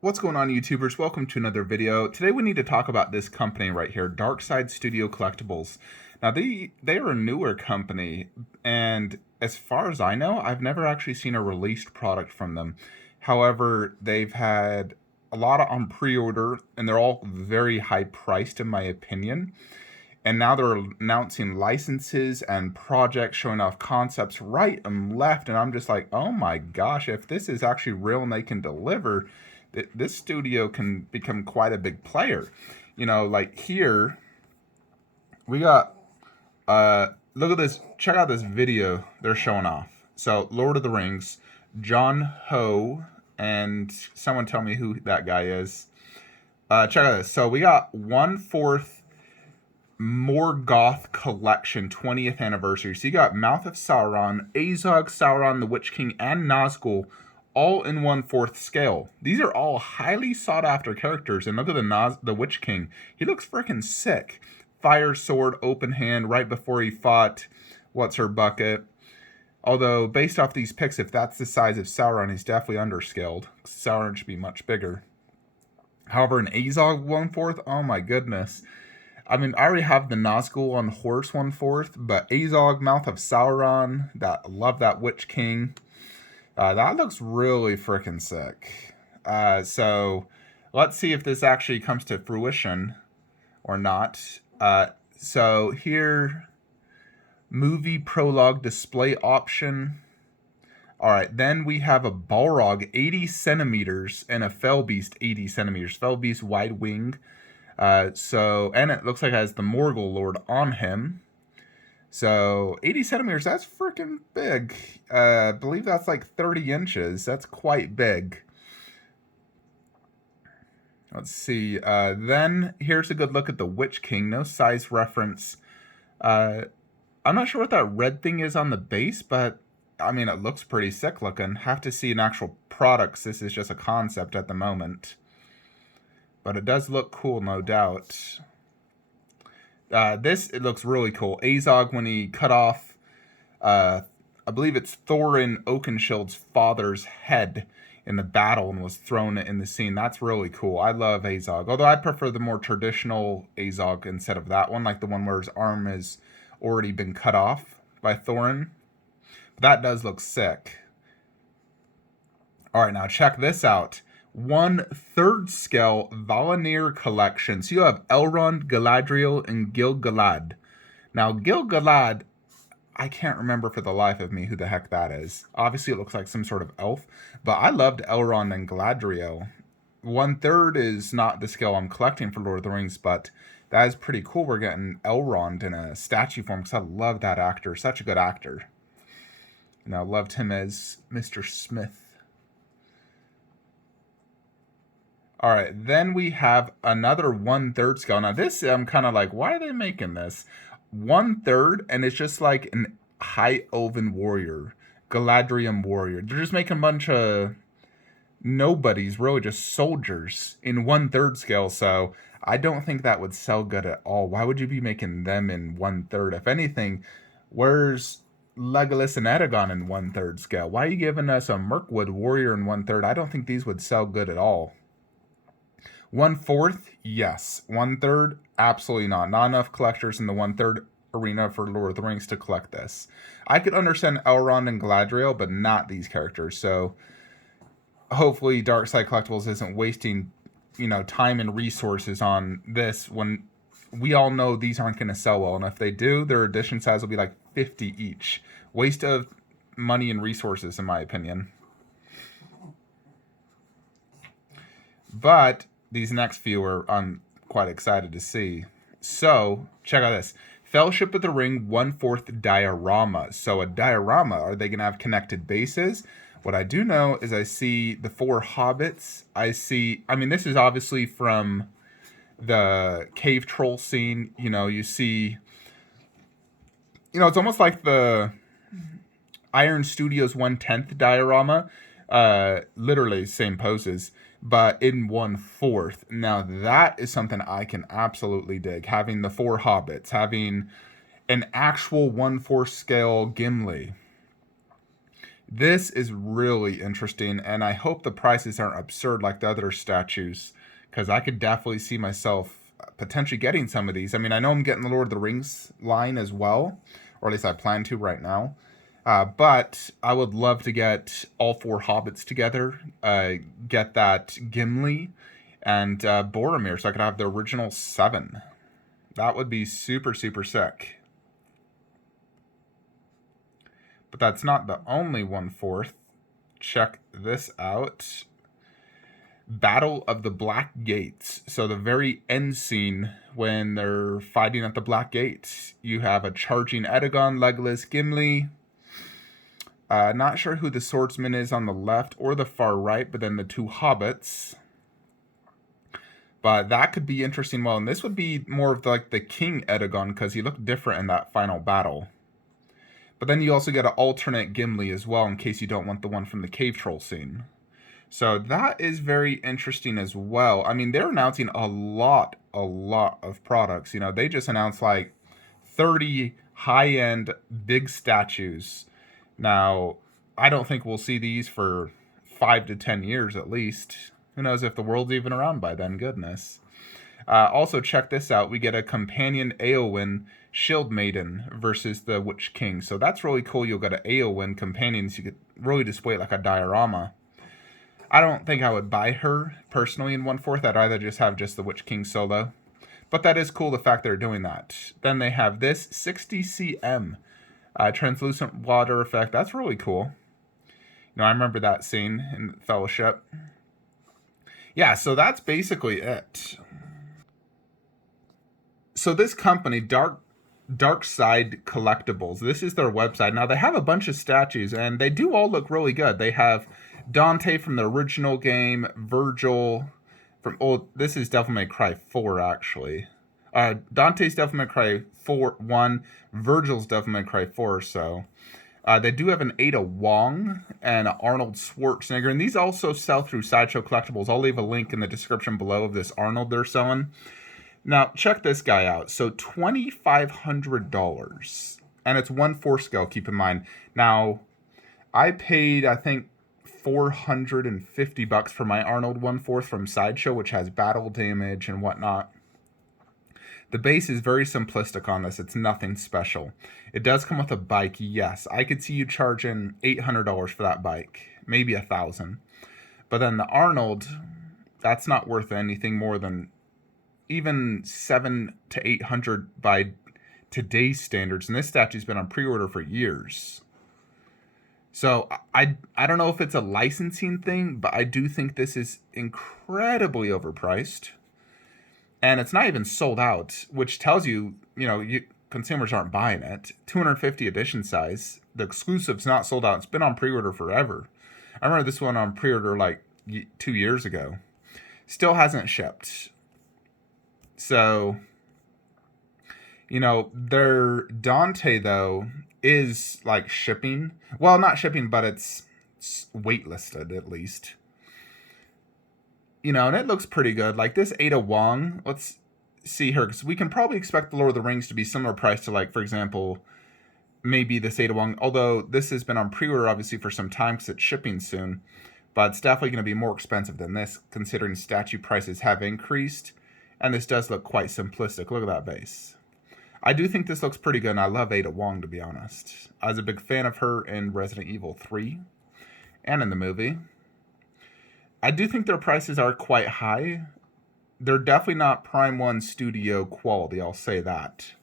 What's going on, YouTubers? Welcome to another video. Today we need to talk about this company right here, Darkside Collectibles. Now they are a newer company, and as far as I know, I've never actually seen a released product from them. However, they've had a lot on pre-order, and they're all very high priced in my opinion. And now they're announcing licenses and projects, showing off concepts right and left, and I'm just like, oh my gosh, if this is actually real and they can deliver, this studio can become quite a big player. Like here, we got, look at this, check out this video they're showing off. So, Lord of the Rings, John Ho, and someone tell me who that guy is. Check out this. So, we got 1/4 Morgoth Collection 20th anniversary. So you got Mouth of Sauron, Azog, Sauron, the Witch King, and Nazgul, all in 1/4 scale. These are all highly sought after characters. And look at the Witch King. He looks freaking sick. Fire sword, open hand, right before he fought what's her bucket. Although based off these pics, if that's the size of Sauron, he's definitely underscaled. Sauron should be much bigger. However, an Azog 1/4, oh my goodness. I mean, I already have the Nazgul on horse 1/4, but Azog, Mouth of Sauron, love that Witch King. That looks really freaking sick. So let's see if this actually comes to fruition or not. So here, movie prologue display option. All right, then we have a Balrog 80 centimeters and a Fellbeast 80 centimeters. Fellbeast wide wing. And it looks like it has the Morgul Lord on him. So 80 centimeters, that's freaking big. I believe that's like 30 inches. That's quite big. Let's see. Then here's a good look at the Witch King. No size reference. I'm not sure what that red thing is on the base, but I mean, it looks pretty sick looking. Have to see an actual product. This is just a concept at the moment. But it does look cool, no doubt. It looks really cool. Azog, when he cut off, I believe it's Thorin Oakenshield's father's head in the battle and was thrown in the scene. That's really cool. I love Azog. Although I prefer the more traditional Azog instead of that one, like the one where his arm has already been cut off by Thorin. But that does look sick. Alright, now check this out. 1/3 scale Valinor collection. So you have Elrond, Galadriel, and Galad. Now, Galad, I can't remember for the life of me who the heck that is. Obviously, it looks like some sort of elf, but I loved Elrond and Galadriel. 1/3 is not the scale I'm collecting for Lord of the Rings, but that is pretty cool. We're getting Elrond in a statue form because I love that actor. Such a good actor. And I loved him as Mr. Smith. All right, then we have another 1/3 scale. Now this, I'm kind of like, why are they making this? 1/3, and it's just like an high elven warrior, Galadriel warrior. They're just making a bunch of nobodies, really just soldiers in 1/3 scale. So I don't think that would sell good at all. Why would you be making them in 1/3? If anything, where's Legolas and Aragorn in 1/3 scale? Why are you giving us a Mirkwood warrior in 1/3? I don't think these would sell good at all. 1/4, yes. 1/3, absolutely not. Not enough collectors in the 1/3 arena for Lord of the Rings to collect this. I could understand Elrond and Galadriel, but not these characters. So hopefully Darkside Collectibles isn't wasting, time and resources on this when we all know these aren't going to sell well. And if they do, their edition size will be like 50 each. Waste of money and resources, in my opinion. But these next few I'm quite excited to see. So, check out this. Fellowship of the Ring 1/4 diorama. So a diorama, are they going to have connected bases? What I do know is I see the 4 hobbits. This is obviously from the cave troll scene. You see, it's almost like the Iron Studios 1/10 diorama. Literally same poses, but in 1/4. Now that is something I can absolutely dig. Having the 4 hobbits, having an actual 1/4 scale Gimli, This is really interesting, and I hope the prices aren't absurd like the other statues, because I could definitely see myself potentially getting some of these. I mean, I know I'm getting the Lord of the Rings line as well, or at least I plan to right now. But I would love to get all four hobbits together, get that Gimli and Boromir, so I could have the original 7. That would be super, super sick. But that's not the only 1/4. Check this out. Battle of the Black Gates. So the very end scene when they're fighting at the Black Gates. You have a charging Edagon, Legolas, Gimli. Not sure who the swordsman is on the left or the far right, but then the 2 hobbits. But that could be interesting. Well, and this would be more of like the King Edagon, because he looked different in that final battle. But then you also get an alternate Gimli as well, in case you don't want the one from the cave troll scene. So that is very interesting as well. I mean, they're announcing a lot of products. You know, they just announced like 30 high-end big statues. Now, I don't think we'll see these for 5 to 10 years at least. Who knows if the world's even around by then, goodness. Also, check this out. We get a companion Eowyn Shield Maiden versus the Witch King. So that's really cool. You'll get an Eowyn companion, so you could really display it like a diorama. I don't think I would buy her personally in 1/4. I'd rather just have just the Witch King solo. But that is cool, the fact they're doing that. Then they have this 60 cm translucent water effect. That's really cool. You know, I remember that scene in Fellowship. Yeah, so that's basically it. So this company, Darkside Collectibles, this is their website. Now, they have a bunch of statues, and they do all look really good. They have Dante from the original game, Virgil from... Oh, this is Devil May Cry 4, actually. Dante's Devil May Cry 1, Virgil's Devil May Cry 4, so... they do have an Ada Wong and Arnold Schwarzenegger, and these also sell through Sideshow Collectibles. I'll leave a link in the description below of this Arnold they're selling. Now, check this guy out. So, $2,500. And it's 1/4 scale, keep in mind. Now, I paid, I think, $450 for my Arnold 1/4 from Sideshow, which has battle damage and whatnot. The base is very simplistic on this. It's nothing special. It does come with a bike, yes. I could see you charging $800 for that bike. Maybe $1,000. But then the Arnold, that's not worth anything more than even $700 to $800 by today's standards. And this statue's been on pre-order for years. So I don't know if it's a licensing thing, but I do think this is incredibly overpriced. And it's not even sold out, which tells you, consumers aren't buying it. 250 edition size. The exclusive's not sold out. It's been on pre-order forever. I remember this one on pre-order like 2 years ago. Still hasn't shipped. So, their Dante, though, is like shipping. Well, not shipping, but it's waitlisted at least. And it looks pretty good. Like this Ada Wong, let's see her, because we can probably expect the Lord of the Rings to be similar price to, like, for example, maybe this Ada Wong, although this has been on pre-order obviously for some time because it's shipping soon, but it's definitely going to be more expensive than this, considering statue prices have increased, and this does look quite simplistic. Look at that base. I do think this looks pretty good, and I love Ada Wong, to be honest. I was a big fan of her in Resident Evil 3 and in the movie. I do think their prices are quite high. They're definitely not Prime 1 studio quality, I'll say that.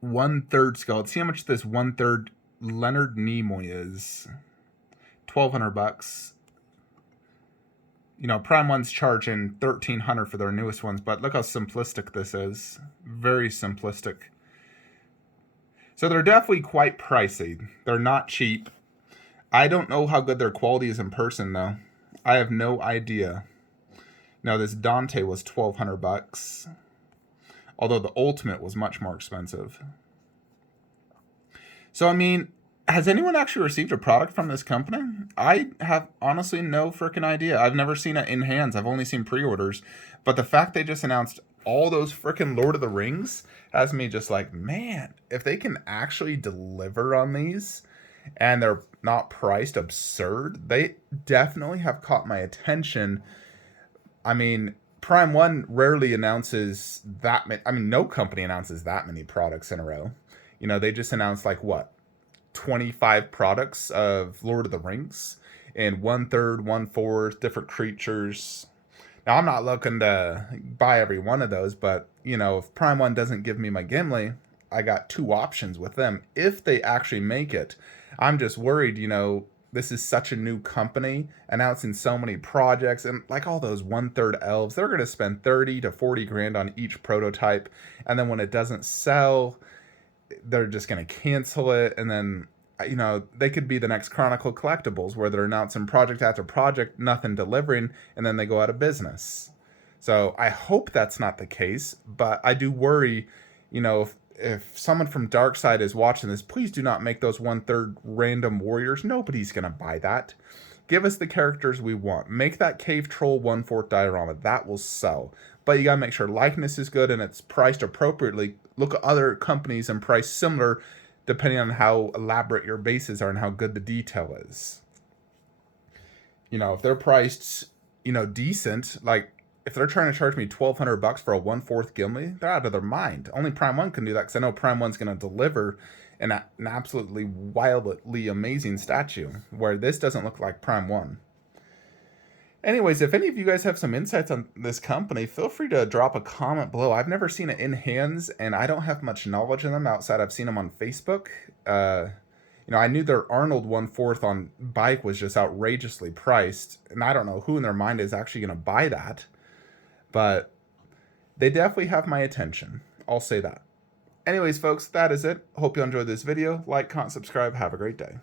1/3 scale. Let's see how much this 1/3 Leonard Nimoy is. $1,200. Prime 1's charging $1,300 for their newest ones, but look how simplistic this is. Very simplistic. So they're definitely quite pricey. They're not cheap. I don't know how good their quality is in person, though. I have no idea. Now, this Dante was $1,200, although the Ultimate was much more expensive. So, has anyone actually received a product from this company? I have honestly no freaking idea. I've never seen it in hands. I've only seen pre-orders. But the fact they just announced all those freaking Lord of the Rings has me just like, man, if they can actually deliver on these and they're not priced absurd, they definitely have caught my attention. I mean, Prime One rarely announces that many. I mean, no company announces that many products in a row. You know, they just announced like what, 25 products of Lord of the Rings and 1/3, 1/4 different creatures. Now, I'm not looking to buy every one of those, but you know, if Prime One doesn't give me my Gimli, I got two options with them if they actually make it. I'm just worried, you know, this is such a new company announcing so many projects, and like all those 1/3 elves, they're going to spend 30 to 40 grand on each prototype, and then when it doesn't sell, they're just going to cancel it. And then, you know, they could be the next Chronicle Collectibles where they're announcing project after project, nothing delivering, and then they go out of business. So I hope that's not the case, but I do worry, you know, if someone from Darkside is watching this, please do not make those 1/3 random warriors. Nobody's going to buy that. Give us the characters we want. Make that Cave Troll 1/4 diorama. That will sell. But you got to make sure likeness is good and it's priced appropriately. Look at other companies and price similar depending on how elaborate your bases are and how good the detail is. You know, if they're priced, you know, decent, like if they're trying to charge me $1,200 for a 1/4 Gimli, they're out of their mind. Only Prime One can do that because I know Prime One's going to deliver an absolutely wildly amazing statue, where this doesn't look like Prime One. Anyways, if any of you guys have some insights on this company, feel free to drop a comment below. I've never seen it in hands, and I don't have much knowledge of them outside I've seen them on Facebook. You know, I knew their Arnold 1/4 on bike was just outrageously priced, and I don't know who in their mind is actually going to buy that. But they definitely have my attention. I'll say that. Anyways, folks, that is it. Hope you enjoyed this video. Like, comment, subscribe. Have a great day.